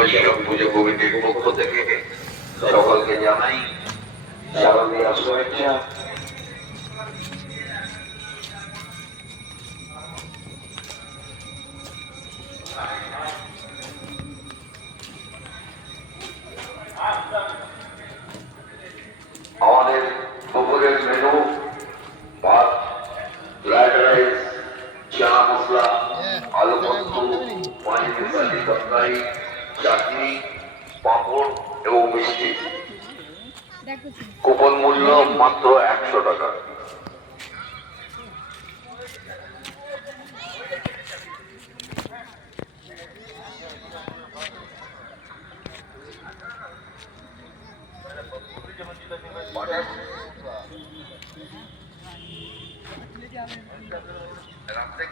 বৈষ্ণব পুজো কমিটির পক্ষ থেকে সকলকে জানাই শারদীয়া শুভেচ্ছা। আমাদের দুপুরের মেনু ভাত, ফ্রাইড রাইস, চানা মশলা, আলু পোস্ত, পনির মিশালি তরকারি, চাটনি, পাঁপড় এবং মিষ্টি। কুপন মূল্য মাত্র 100 টাকা। রাত্রে